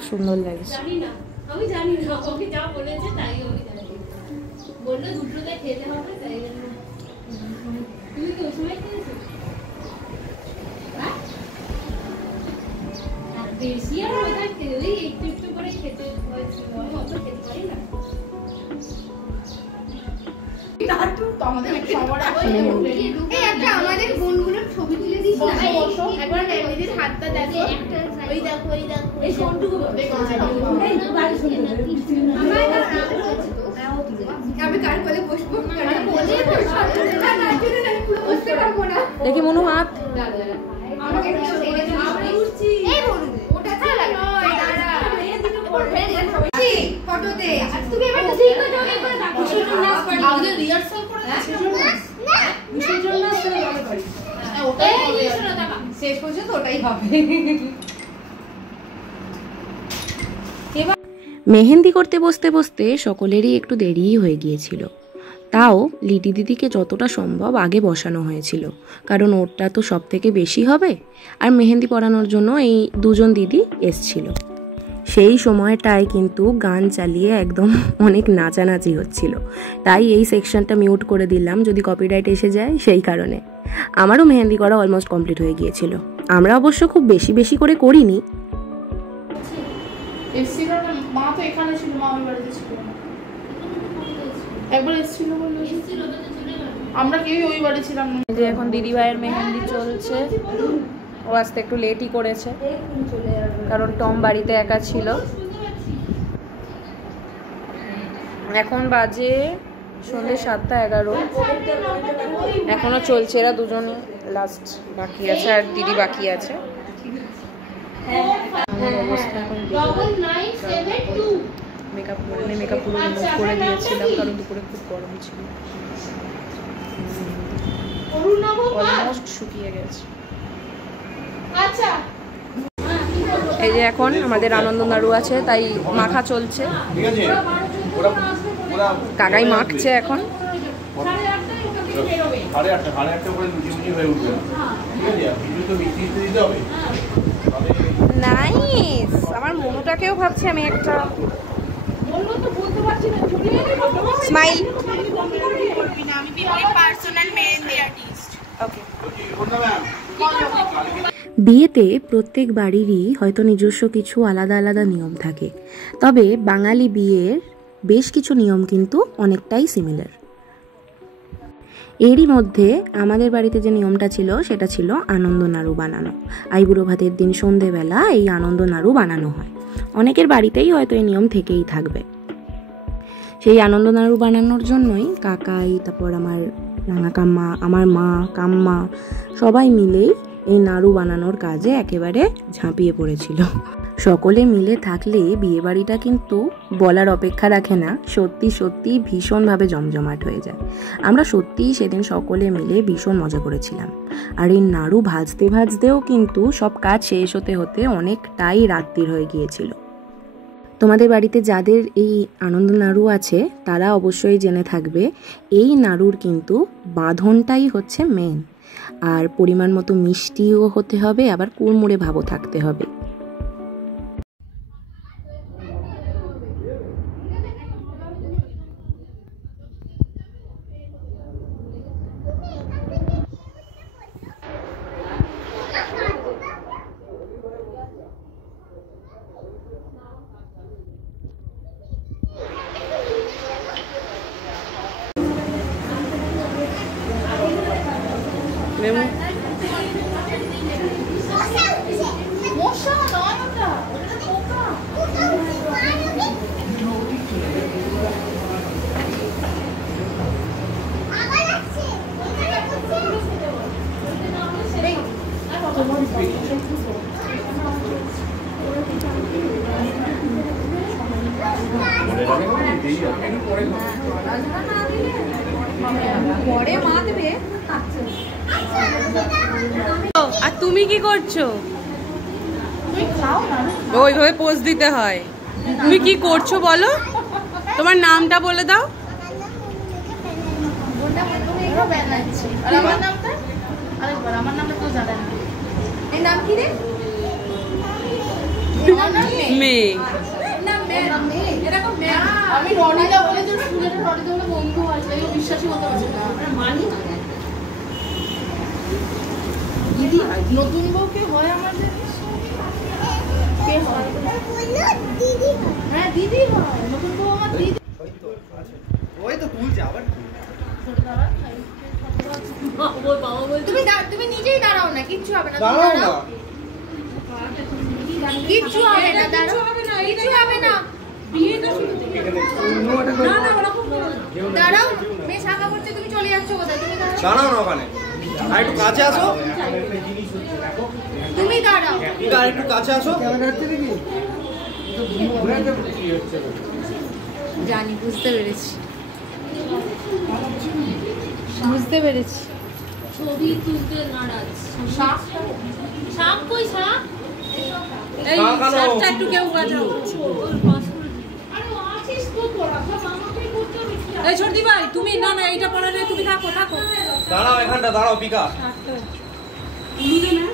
খুব সুন্দর লাগছে। আমি জানি না ওকে যা বলেছে তাই আমি জানি। বললো দুটোতে খেতে হবে তাই জন্য। তুমি কি ওই সময় খেয়েছো? আর বেশি আর ওটা ওই একটু একটু করে খেতে হয়েছিল। আমি অত খেতে পারি না। আমাদের বোনগুলোর ছবি তুলে দিস না। একবার এমনিদের হাতটা দেখো। ওই দেখো ওই দেখো এই সন্টুকু আমি কার কোলে বসবো? দেখি মনু হাত। ফটোতে তুমি এবার ঠিক করে যাও একবার দেখো সেটা নাচ পারি আমাদের রিহার্সাল করে বিসর্জন নাচ করে ভালো পারি ওটাই হবে শেষ পর্যন্ত ওটাই হবে। মেহেন্দি করতে বসতে বসতে সকলেরই একটু দেরিই হয়ে গিয়েছিল। তাও লিটি দিদিকে যতটা সম্ভব আগে বসানো হয়েছিল, কারণ ওরটা তো সব থেকে বেশি হবে। আর মেহেন্দি পরানোর জন্য এই দুজন দিদি এসছিল। সেই সময়টায় কিন্তু গান চালিয়ে একদম অনেক নাচানাচি হচ্ছিল, তাই এই সেকশনটা মিউট করে দিলাম যদি কপিরাইট এসে যায় সেই কারণে। আমারও মেহেন্দি করা অলমোস্ট কমপ্লিট হয়ে গিয়েছিল। আমরা অবশ্য খুব বেশি বেশি করে করিনি। মা তো এখানে ছিল, মা ওই বাড়িতে ছিল, একবার এসেছিল বলে আমরা কেউ ওই বাড়ি ছিলাম না। যে এখন দিদি ভাইয়ের মেহেন্দি চলছে। ও আসতে একটু লেটই করেছে কারণ টম বাড়িতে একা ছিল। এখন বাজে সন্ধ্যে 7:11। এখনো চলছে, এরা দুজনে লাস্ট বাকি আছে আর দিদি বাকি আছে। মেকআপ পুরো রিমুভ করে দিয়েছিলাম কারণ দুপুরে খুব গরম ছিল। অলমোস্ট শুকিয়ে গেছে। এই যে এখন আমাদের আনন্দ নাড়ু আছে, তাই মাখা চলছে। কাকাই মাখছে এখন। নাইস। আমার মনুটাকেও ভাবছি আমি একটা স্মাইল। বিয়েতে প্রত্যেক বাড়িরই হয়তো নিজস্ব কিছু আলাদা আলাদা নিয়ম থাকে, তবে বাঙালি বিয়ের বেশ কিছু নিয়ম কিন্তু অনেকটাই সিমিলার। এরই মধ্যে আমাদের বাড়িতে যে নিয়মটা ছিল সেটা ছিল আনন্দ নাড়ু বানানো। আইবুড়ো ভাতের দিন সন্ধেবেলা এই আনন্দ নাড়ু বানানো হয়। অনেকের বাড়িতেই হয়তো এই নিয়ম থেকেই থাকবে। সেই আনন্দ নাড়ু বানানোর জন্যই কাকাই, তারপর আমার রাঙা কাম্মা, আমার মা, কাম্মা সবাই মিলেই এই নাড়ু বানানোর কাজে একেবারে ঝাঁপিয়ে পড়েছিল। সকলে মিলে থাকলে বিয়েবাড়িটা কিন্তু বলার অপেক্ষা রাখে না, সত্যি সত্যি ভীষণভাবে জমজমাট হয়ে যায়। আমরা সত্যিই সেদিন সকলে মিলে ভীষণ মজা করেছিলাম। আর এই নাড়ু ভাজতে ভাজতেও কিন্তু সব কাজ শেষ হতে হতে অনেকটাই রাত্রির হয়ে গিয়েছিল। তোমাদের বাড়িতে যাদের এই আনন্দ নাড়ু আছে তারা অবশ্যই জেনে থাকবে এই নাড়ুর কিন্তু বাঁধনটাই হচ্ছে মেন। আর পরিমাণ মতো মিষ্টিও হতে হবে, আবার কুড়মুড়ে ভাবও থাকতে হবে। আর তুমি কি করছো? ওইভাবে পোজ দিতে হয়। তুমি কি করছো বলো, তোমার নামটা বলে দাও। মেয়ে আমি রনিদা বলে যে স্কুলের রনিদা বলে বন্ধু আছে বিশ্বাসই করতে পারছি না মানি দিদি নতুন বউ কে হয় আমাদের কে হয় দিদি হ্যাঁ দিদি হয় নতুন বউ আমার দিদি ওই তো তুলছে আবার তুমি নিজেই দাঁড়াও না, কিচ্ছু হবে না। দাঁড়াও না, কিচ্ছু হবে না, দাঁড়াও, কিচ্ছু হবে না। দাঁড়াও, মেয়ে শাখা করছে, তুমি চলে যাচ্ছ কোথায়? তুমি দাঁড়াও না ওখানে, আর একটু কাছে আসো। তুমি দাঁড়াও, আর একটু কাছে আসো। জানি, বুঝতে পেরেছি, বুঝতে পেরেছি। ছবি তুলতে নারাজ। শাক কই শাক? এই শাকটা একটু কেউ বাজাও। আরে আছিস তো তোরা, সব আমাকেই করতে হবে। এই ছোটদি ভাই তুমি না এইটা পড়া নেই, তুমি থাকো। দাঁড়াও এখানটা, দাঁড়াও পিকা। উলুদে না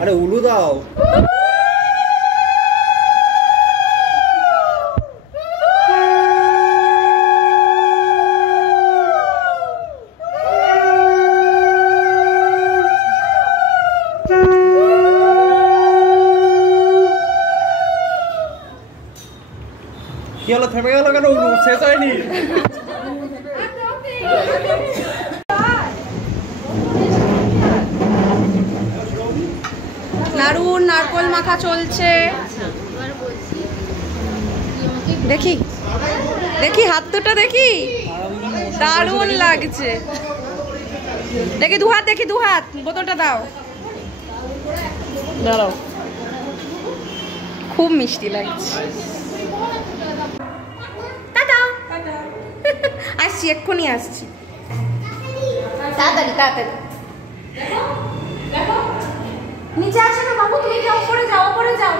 আরে উলু দাও। কি হলো, থেমে গেল কেন? উলু শেষ হয়নি। নাড়ুর নারকোল মাখা চলছে। দেখি দেখি হাত দুটো দেখি, দারুণ লাগছে। দেখি দু হাত, দেখি দু হাত, বোতলটা দাও। দাঁড়াও, খুব মিষ্টি লাগছে। আসছি, এক্ষুনি আসছি। তাড়াতাড়ি তাড়াতাড়ি নিচে আসো না বাবু, তুমি যাও, ওপরে যাও, ওপরে যাও,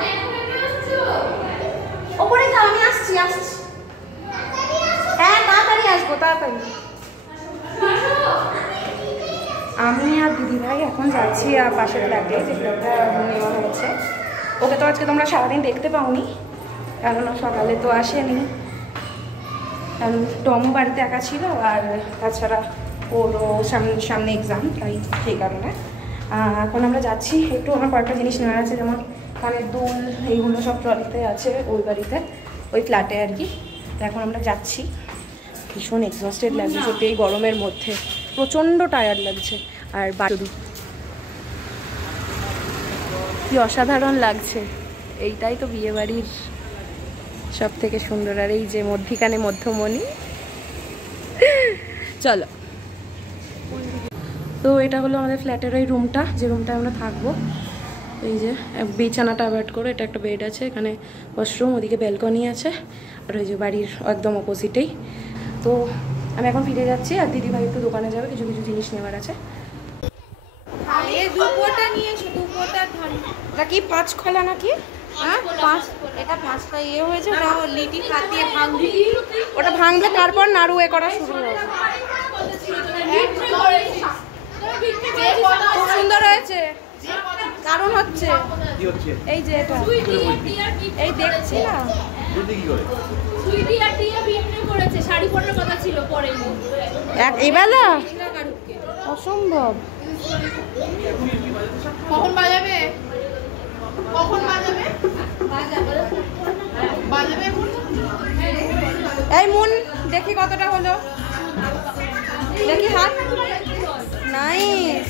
ওপরে যাও, আমি আসছি। হ্যাঁ তাড়াতাড়ি আসবো, তাড়াতাড়ি। আমি আর দিদি ভাই এখন যাচ্ছি আর পাশের ফ্ল্যাটে, যে ফ্ল্যাটটা নেওয়া হয়েছে। ওকে তো আজকে তোমরা সারাদিন দেখতে পাওনি, কারণ সকালে তো আসেনি, কারণ টমও বাড়িতে একা ছিল, আর তাছাড়া ওরও সামনে এক্সাম, তাই সেই কারণে। এখন আমরা যাচ্ছি, একটু আমার কয়েকটা জিনিস নেওয়া আছে, যেমন কানের দুল, এইগুলো সব ট্রলিতে আছে ওই বাড়িতে, ওই ফ্ল্যাটে আর কি। তো এখন আমরা যাচ্ছি। ভীষণ এক্সস্টেড লাগছে সত্যি, এই গরমের মধ্যে প্রচণ্ড টায়ার্ড লাগছে। আর বাড়ি কি অসাধারণ লাগছে, এইটাই তো বিয়েবাড়ির সব থেকে সুন্দর। আর এই যে মধ্যিখানে মধ্যমণি। চলো, তো এটা হলো আমাদের ফ্ল্যাটের ওই রুমটা, যে রুমটায় আমরা থাকবো। এই যে বিছানাটা অ্যাভয়েড করো, এটা একটা বেড আছে, এখানে ওয়াশরুম, ওদিকে ব্যালকনি আছে, আর ওই যে বাড়ির একদম অপোজিটেই। তো আমি এখন ফিরে যাচ্ছি, আর দিদিভাই একটু দোকানে যাবে, কিছু কিছু জিনিস নেওয়ার আছে। এটা কি 5 খোলা নাকি? হ্যাঁ, এটা 5টা ইয়ে হয়েছে, ওটা লিটি খাতিয়ে ভাঙবি, ওটা ভাঙবে, তারপর নাড়ু এ করা শুরু হবে। খুব সুন্দর হয়েছে, কারণ হচ্ছে এই যে এটা, এই দেখছি না সুইটি আর টিয়া বিয়ে করেছে, শাড়ি পরার কথা ছিল, পরেনি। এবেলা অসম্ভব। কখন বাজাবে? কখন বাজাবে? বাজাবে এখন? এই মুন দেখি কতটা হলো, দেখি হাত। নাইস।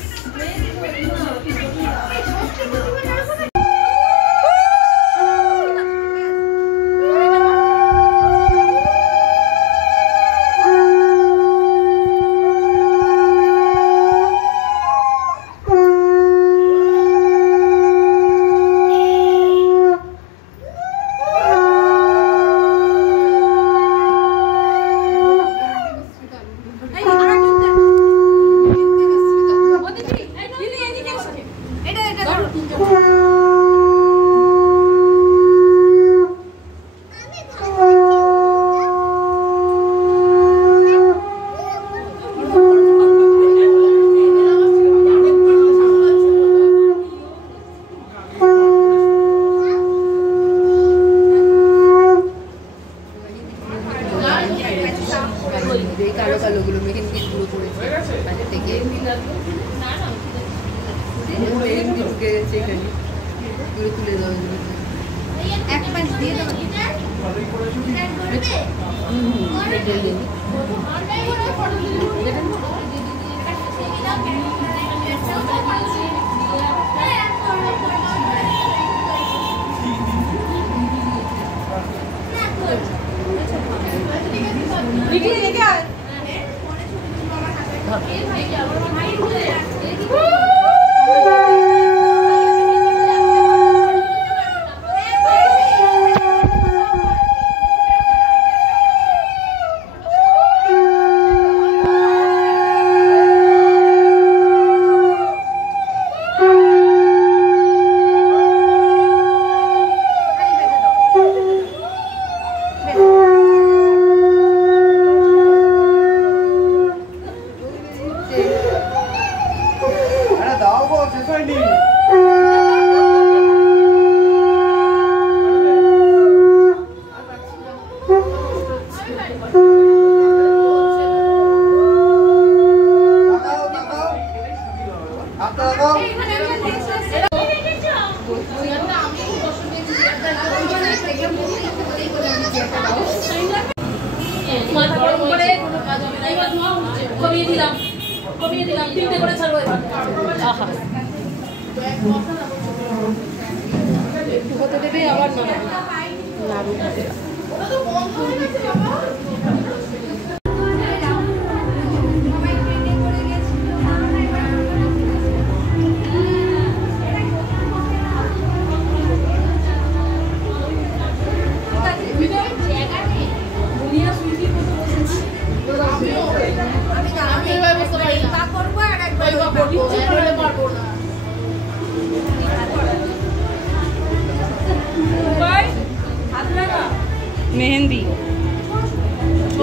মেহেন্দি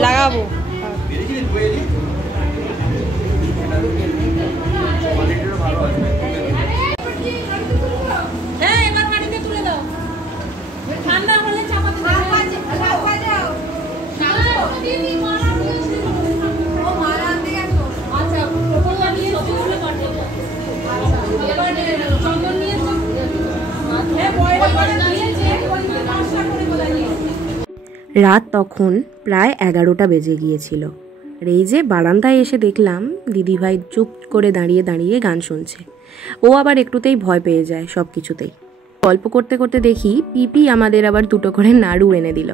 লাগাবো। হ্যাঁ এবার গাড়িতে তুলে দাও, ঠান্ডা হলে চাপাতে দাও। আচ্ছা টোটো নিয়ে ছবিগুলো পাঠাবো। এবার চন্দন নিয়ে রাত তখন প্রায় 11টা বেজে গিয়েছিল। আর এই যে বারান্দায় এসে দেখলাম দিদিভাই চুপ করে দাঁড়িয়ে দাঁড়িয়ে গান শুনছে। ও আবার একটুতেই ভয় পেয়ে যায় সব কিছুতেই। গল্প করতে করতে দেখি পিপি আমাদের আবার 2টো করে নাড়ু এনে দিল।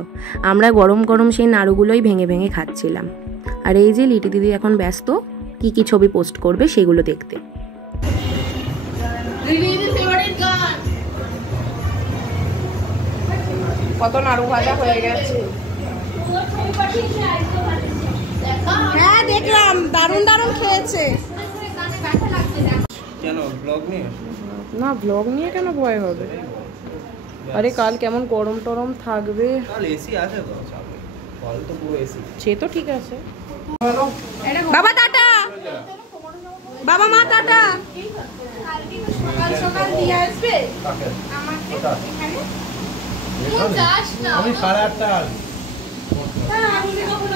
আমরা গরম গরম সেই নাড়ুগুলোই ভেঙে ভেঙে খাচ্ছিলাম। আর এই যে লিটি দিদি এখন ব্যস্ত কি কি ছবি পোস্ট করবে সেগুলো দেখতে। কত নাড়ু ভাজা হয়ে গেছে। হ্যাঁ দেখলাম, দারুণ দারুণ খেয়েছে। কেন ব্লগ নিয়ে? না ব্লগ নিয়ে কেন ভয় হবে? আরে কাল কেমন গরম টরম থাকবে। কাল এসি আছে তো, কাল তো পুরো এসি। সে তো ঠিক আছে। বাবা টাটা, বাবা মা টাটা। সকাল সকাল দিয়ে আসবে আমাকে এখানে। আমি 8:30 হ্যাঁ আমি কখন